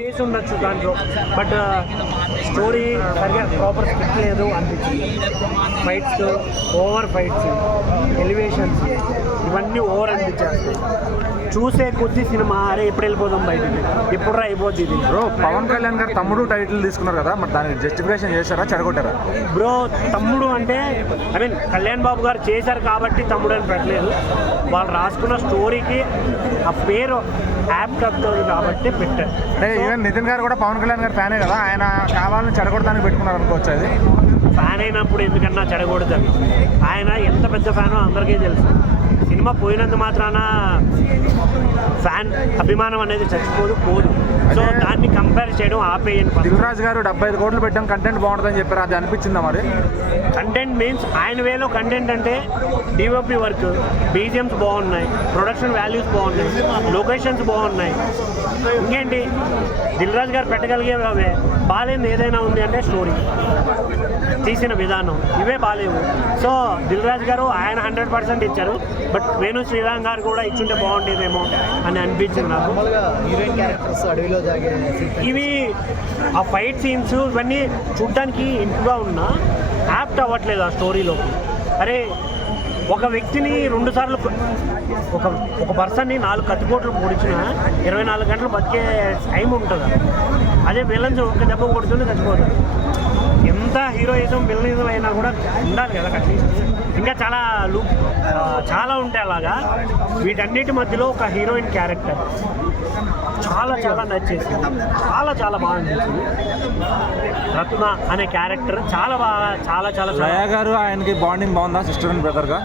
చేసి ఉండొచ్చు దాంట్లో, బట్ స్టోరీ సరిగా ప్రాపర్ స్క్రిప్ట్ లేదు అనిపించింది. ఫైట్స్ ఓవర్, ఫైట్స్ ఎలివేషన్స్ ఇవన్నీ ఓవర్ అనిపించేస్తాయి. చూసే కొద్ది సినిమా అరే ఎప్పుడు వెళ్ళిపోదాం బయటికి, ఎప్పుడు అయిపోద్ది ఇది. బ్రో పవన్ కళ్యాణ్ గారు తమ్ముడు టైటిల్ తీసుకున్నారు కదా, మరి దానికి జస్టిఫికేషన్ చేశారా చెడగొట్టారా? బ్రో తమ్ముడు అంటే ఐ మీన్ కళ్యాణ్ బాబు గారు చేశారు కాబట్టి తమ్ముడు అని పెట్టలేదు. వాళ్ళు రాసుకున్న స్టోరీకి ఆ పేరు యాప్ట్ అవుతుంది కాబట్టి పెట్టారు. అంటే ఈవెన్ నితిన్ గారు కూడా పవన్ కళ్యాణ్ గారు ఫ్యానే కదా, ఆయన కావాలని చెడగొడతానికి పెట్టుకున్నారు అనుకోవచ్చు. అది ఫ్యాన్ అయినప్పుడు ఎందుకన్నా చెడగొడతారు. ఆయన ఎంత పెద్ద ఫ్యానో అందరికీ తెలుసు. సినిమా పోయినంత మాత్రాన ఫ్యాన్ అభిమానం అనేది చచ్చిపోదు, పోదు. సో దాన్ని కంపేర్ చేయడం ఆపేయండి. దిల్ రాజు గారు 75 కోట్లు పెట్టడం కంటెంట్ బాగుంటుందని చెప్పారు, అది అనిపించిందా మరి? కంటెంట్ మీన్స్ ఆయన వేలో కంటెంట్ అంటే డిఓపి వర్క్, బీజిఎమ్స్ బాగున్నాయి, ప్రొడక్షన్ వాల్యూస్ బాగున్నాయి, లొకేషన్స్ బాగున్నాయి. ఇంకేంటి దిల్ రాజు గారు పెట్టగలిగేవే. బాగాలేని ఏదైనా ఉంది అంటే స్టోరీ, తీసిన విధానం, ఇవే బాగాలేవు. సో దిల్ రాజు గారు ఆయన 100% ఇచ్చారు. బట్ వేణు శ్రీరామ్ గారు కూడా ఇచ్చుంటే బాగుండేదేమో అని అనిపించింది నాకు. ఇవి ఆ ఫైట్ సీన్స్ ఇవన్నీ చూడ్డానికి ఇంపుగా ఉన్నా యాప్ట్ అవ్వట్లేదు ఆ స్టోరీలోకి. అరే ఒక వ్యక్తిని 2 సార్లు ఒక పర్సన్ని 4 కత్తిపోట్లు పొడిచిన 24 గంటలు బతికే టైం ఉంటుంది. అదే విలన్స్ ఒక్క దెబ్బ కొడుతుంది చచ్చిపోతుంది. ఎంత హీరోయిజం విలనిజం అయినా కూడా ఉండాలి కదా అట్లీస్ట్. ఇంకా చాలా ఉంటాయి అలాగా. వీటన్నిటి మధ్యలో ఒక హీరోయిన్ క్యారెక్టర్ చాలా నచ్చేసింది, చాలా బాగా అనిపించింది. రత్న అనే క్యారెక్టర్ చాలా బాగా చాలా లయ గారు ఆయనకి బాండింగ్ బాగుందా సిస్టర్ అండ్ బ్రదర్గా?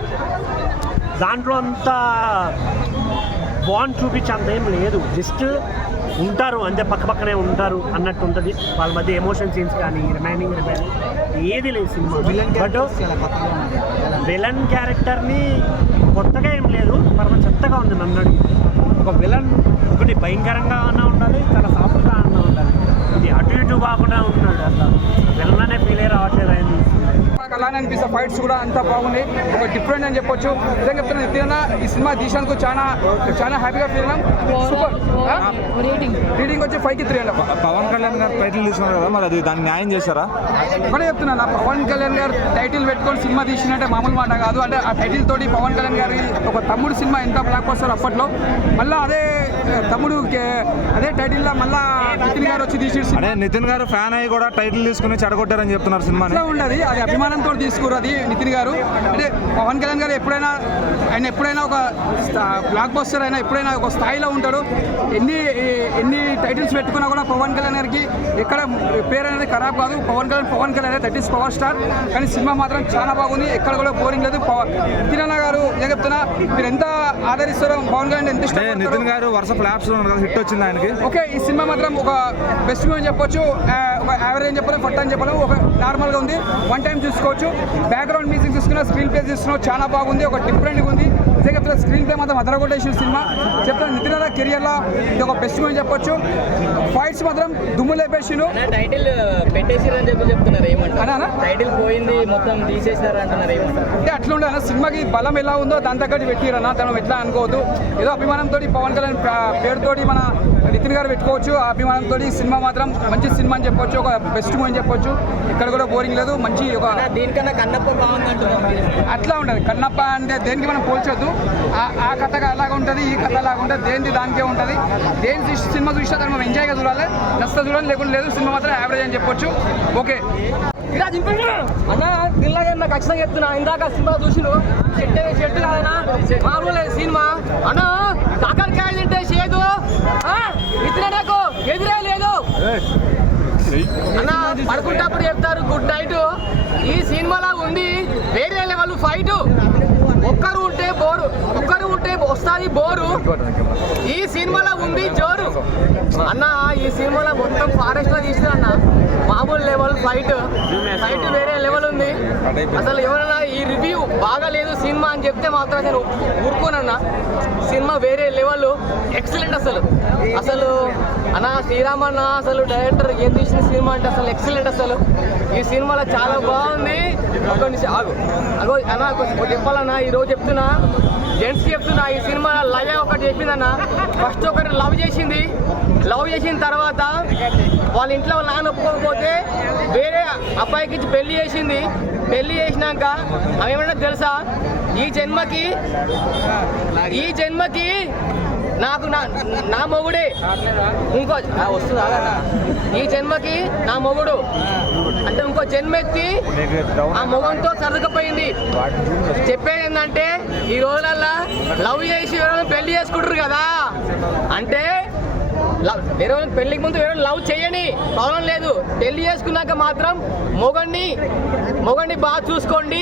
దాంట్లో అంత బాండ్ చూపించేంత ఏం లేదు. జస్ట్ ఉంటారు అంతే, పక్కనే ఉంటారు అన్నట్టు ఉంటుంది. వాళ్ళ మధ్య ఎమోషన్ సీన్స్ కానీ రిమైనింగ్ ఏది లేదు సినిమా. బట్ విలన్ క్యారెక్టర్ని కొత్తగా ఏం లేదు, పరమ చెత్తగా ఉంది నన్ను. ఒక విలన్ ఒకటి భయంకరంగా అన్నా ఉండాలి, చాలా సాఫ్ట్గా అన్నా ఉండాలి. ఇది అటు ఇటు కాకుండా ఉన్నాడు. అట్లా విలన్ అనే ఫీల్ రావట్లేదు ఆయన. అలానే అనిపిస్తే ఫైట్స్ కూడా అంతా బాగుంది, ఒక డిఫరెంట్ అని చెప్పొచ్చు. నిజంగా చెప్తున్నా, నిత్యన ఈ సినిమా తీసినందుకు చాలా హ్యాపీగా ఫీల్ అయినాం. సూపర్. రీడింగ్ వచ్చి 5కి 3 అండి. పవన్ కళ్యాణ్ గారు టైటిల్ తీసుకున్నారు కదా, మరి అది దాన్ని న్యాయం చేశారా? ఇప్పుడే చెప్తున్నా, పవన్ కళ్యాణ్ గారు టైటిల్ పెట్టుకొని సినిమా తీసినట్టే మామూలు మాట కాదు. అంటే ఆ టైటిల్ తోటి పవన్ కళ్యాణ్ గారి ఒక తమ్ముడు సినిమా ఎంత బ్లాక్ బస్టర్ అప్పట్లో, మళ్ళీ అదే తమ్ముడు అదే టైటిల్లో మళ్ళీ నితిన్ గారు వచ్చి తీసి, నితిన్ గారు ఫ్యాన్ అయ్యి కూడా టైటిల్ తీసుకుని చెడగొట్టారని చెప్తున్నారు. సినిమా ఉండదు, అది అభిమానంతో తీసుకురు. అది నితిన్ గారు అంటే పవన్ కళ్యాణ్ గారు ఎప్పుడైనా ఒక బ్లాక్ బస్టర్ అయినా ఎప్పుడైనా ఒక స్థాయిలో ఉంటాడు. ఎన్ని టైటిల్స్ పెట్టుకున్నా కూడా పవన్ కళ్యాణ్ గారికి ఎక్కడ పేరు అనేది ఖరాబ్ కాదు. Pawan Kalyan that is power star. కానీ సినిమా మాత్రం చాలా బాగుంది, ఎక్కడ కూడా బోరింగ్ లేదు. నితిన్ గారు ఏం చెప్తున్నా, మీరు ఎంత ఆదరిస్తారో పవన్ కళ్యాణ్ ఎంత ఇష్టం. నితిన్ గారు వరుస ఫ్లాప్స్ హిట్ వచ్చింది ఆయనకి. ఓకే, ఈ సినిమా మాత్రం ఒక బెస్ట్ మూవీ అని చెప్పొచ్చు, ఒక యావరేజ్ అని చెప్పలేము, ఫట్ అని చెప్పలేము, ఒక నార్మల్గా ఉంది, వన్ టైం చూసుకోవచ్చు. బ్యాక్గ్రౌండ్ మ్యూజిక్ చూసుకున్నా, స్క్రీన్ ప్లే చూసుకున్నా చాలా బాగుంది, ఒక డిఫరెంట్గా ఉంది. నిజంగా చెప్తున్నా, స్క్రీన్ ప్లే మాత్రం అదరగొట్టేసిన సినిమా. చెప్తాను నితిన్ కెరియర్లో ఇది ఒక బెస్ట్ మూవీ చెప్పొచ్చు. ఫైట్స్ మాత్రం దుమ్ము లేపేసిండు. టైటిల్ పెట్టేసిరని చెప్తున్నారు, ఏమంటారు? టైటిల్ పోయింది మొత్తం తీసేసినారు అంటున్నారు, ఏమంటారు? అంటే అట్లా ఉండే సినిమాకి బలం ఎలా ఉందో దాని తగ్గట్టు పెట్టిరన్నా, తను ఎట్లా అనుకోవద్దు. ఏదో అభిమానంతో పవన్ కళ్యాణ్ పేరుతోటి మన నితిన్ గారు పెట్టుకోవచ్చు. ఆ అభిమానంతో సినిమా మాత్రం మంచి సినిమా అని చెప్పొచ్చు, ఒక బెస్ట్ మూవీ అని చెప్పొచ్చు. ఇక్కడ కూడా బోరింగ్ లేదు, మంచి ఒక దీనికన్నా కన్నప్ప బాగుంది అంటున్నారు. అట్లా ఉంటుంది. కన్నప్ప అంటే దేనికి మనం పోల్చొద్దు. ఆ కథ అలాగా ఉంటుంది, ఈ కథ అలాగా ఉంటుంది, దేనిది దానికే ఉంటుంది. దేని సినిమా చూసినా దాన్ని మనం ఎంజాయ్గా చూడాలి, నష్టం చూడాలి, లేకుండా లేదు. సినిమా మాత్రం యావరేజ్ అని చెప్పొచ్చు. ఓకే అన్న దిల్లాగా నాకు ఖచ్చితంగా చెప్తున్నా, ఇందాక సినిమా చూసిను షెట్ కాదన్నా, మామూలు సినిమా అన్న కాకరకాయలు తింటే చేదు ఇతరకు ఎదురే లేదు అన్న. పడుకుంటప్పుడు చెప్తారు గుడ్ నైట్. ఈ సినిమాలా ఉంది వేరే లెవెల్ ఫైట్. ఒక్కరు ఉంటే వస్తుంది బోరు. ఈ సినిమాలో ఉంది జోరు అన్న. ఈ సినిమాలో మొత్తం ఫారెస్ట్ లో తీసిన అన్న, మామూలు లెవెల్ ఫైట్ వేరే లెవెల్ ఉంది. అసలు ఎవరైనా ఈ రివ్యూ బాగాలేదు సినిమా అని చెప్తే మాత్రం నేను ఊరుకోనన్నా. సినిమా వేరే లెవెల్, ఎక్సలెంట్. అసలు అన్న శ్రీరామ్ అన్న అసలు డైరెక్టర్ ఏం తీసిన సినిమా అంటే అసలు ఎక్సలెంట్. అసలు ఈ సినిమాలో చాలా బాగుంది. ఒక నిమిషం ఆగు. అగో అన్న ఒకటి చెప్పాలన్నా, ఈరోజు చెప్తున్నా, జెంట్స్కి చెప్తున్నా, ఈ సినిమా లయ ఒకటి చెప్పిందన్న. ఫస్ట్ ఒకటి లవ్ చేసిన తర్వాత వాళ్ళ ఇంట్లో వాళ్ళ నాన్న ఒప్పుకోకపోతే వేరే అబ్బాయికి ఇచ్చి పెళ్లి చేసింది. పెళ్లి చేసినాక అవి ఏమన్నా తెలుసా, ఈ జన్మకి నాకు నా మొగుడే ఇంకో వస్తుందా, ఈ జన్మకి నా మొగుడు అంటే ఇంకో జన్మెత్తి ఆ మొగంతో సర్దుకపోయింది. చెప్పేది ఏంటంటే ఈ రోజులల్లా లవ్ చేసి పెళ్లి చేసుకుంటారు కదా, అంటే వేరే పెళ్లికి ముందు వేరే లవ్ చేయని ప్రాబ్లం లేదు. పెళ్లి చేసుకున్నాక మాత్రం మొగండి బాగా చూసుకోండి.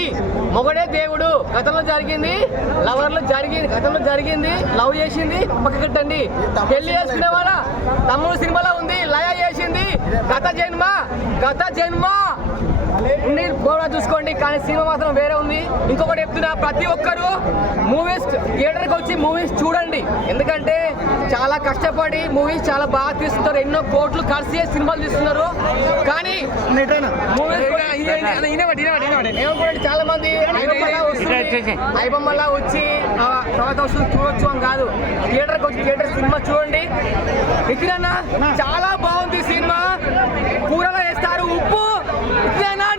మొగడే దేవుడు. గతంలో జరిగింది గతంలో జరిగింది లవ్ చేసింది పక్క కట్టండి. పెళ్లి చేసుకునే వాళ్ళ తమ్ముడు సినిమాలో ఉంది, లయ చేసింది గత జన్మ కూడా చూసుకోండి. కానీ సినిమా మాత్రం వేరే ఉంది. ఇంకొకటి చెప్తున్నా, ప్రతి ఒక్కరు థియేటర్కి వచ్చి మూవీస్ చూడండి. ఎందుకంటే చాలా కష్టపడి మూవీస్ చాలా బాగా తీస్తున్నారు, ఎన్నో కోట్లు ఖర్చు చేసి సినిమాలు తీస్తున్నారు. కానీ చాలా మంది ఐబొమ్మలా వచ్చి తర్వాత వస్తుంది చూడొచ్చు అని కాదు, థియేటర్కి వచ్చి థియేటర్ సినిమా చూడండి. ఇక్కడన్నా చాలా బాగుంది సినిమా. కూరలో వేస్తారు ఉప్పు,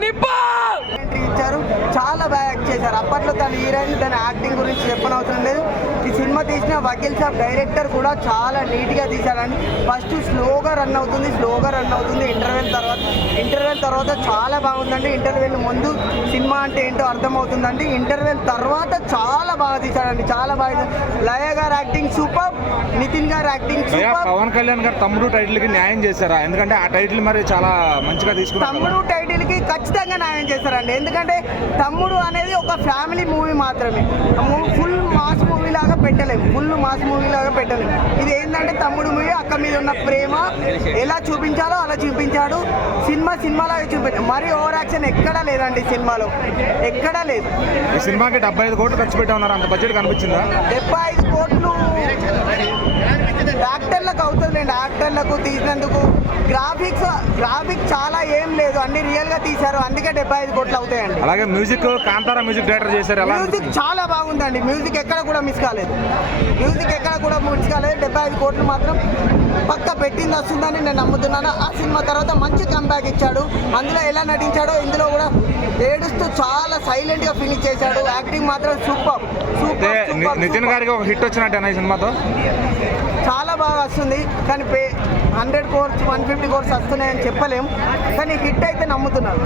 నిప్పు ఇచ్చారు. చాలా బాగా యాక్ట్ చేశారు. అప్పట్లో తన హీరోయిన్ తన యాక్టింగ్ గురించి చెప్పనవసరం లేదు. ఈ సినిమా తీసిన వకీల్ సాబ్ డైరెక్టర్ కూడా చాలా నీట్గా తీశారండి. ఫస్ట్ స్లోగా రన్ అవుతుంది. ఇంటర్వెల్ తర్వాత చాలా బాగుందండి. ఇంటర్వెల్ ముందు సినిమా అంటే ఏంటో అర్థమవుతుందండి. ఇంటర్వెల్ తర్వాత చాలా బాగా తీశారండి, చాలా బాగా. లయ గారు యాక్టింగ్ సూపర్, నితిన్ గారు యాక్టింగ్ సూపర్. పవన్ కళ్యాణ్ గారు తమ్ముడు టైటిల్ కి న్యాయం చేశారా? ఎందుకంటే ఆ టైటిల్ మరి చాలా మంచిగా తీసుకున్నారు. తమ్ముడు టైటిల్ కి ఖచ్చితంగా న్యాయం చేశారండి. ఎందుకంటే తమ్ముడు అనేది ఒక ఫ్యామిలీ మూవీ మాత్రమే. ఫుల్ మాస్ మూవీ లాగా పెట్టలేము. ఇది ఏంటంటే తమ్ముడు మూవీ. అక్క మీద ఉన్న ప్రేమ ఎలా చూపించాలో అలా చూపించాడు. సినిమాలాగా చూపించాడు. మరి ఓవర్ యాక్షన్ ఎక్కడా లేదండి సినిమాలో, ఎక్కడా లేదు. ఈ సినిమాకి 75 కోట్లు ఖర్చు పెట్టా ఉన్నారు. అంత బడ్జెట్ కనిపించిందా? 75 కోట్లు యాక్టర్లకు అవుతుందండి. యాక్టర్లకు తీసినందుకు గ్రాఫిక్స్ చాలా ఏం లేదు, అన్ని రియల్ గా తీశారు. అందుకే 75 కోట్లు అవుతాయండి. అలాగే మ్యూజిక్ కాంతారా మ్యూజిక్ డైరెక్టర్ చేశారు. మ్యూజిక్ చాలా బాగుందండి. మ్యూజిక్ ఎక్కడ కూడా మిస్ కాలేదు. 75 కోట్లు మాత్రం పక్క పెట్టింది వస్తుందని నేను నమ్ముతున్నాను. ఆ సినిమా తర్వాత మంచి కంబ్యాక్ ఇచ్చాడు. అందులో ఎలా నటించాడో ఇందులో కూడా ఏడుస్తూ చాలా సైలెంట్ గా ఫినిష్ చేశాడు. యాక్టింగ్ మాత్రం సూపర్. నితిన్ గారికి ఒక హిట్ వచ్చినట్టు ఈ సినిమాతో చాలా బాగా వస్తుంది. కానీ 100 కోర్స్ 150 కోర్స్ వస్తున్నాయని చెప్పలేము. కానీ హిట్ అయితే నమ్ముతున్నాను.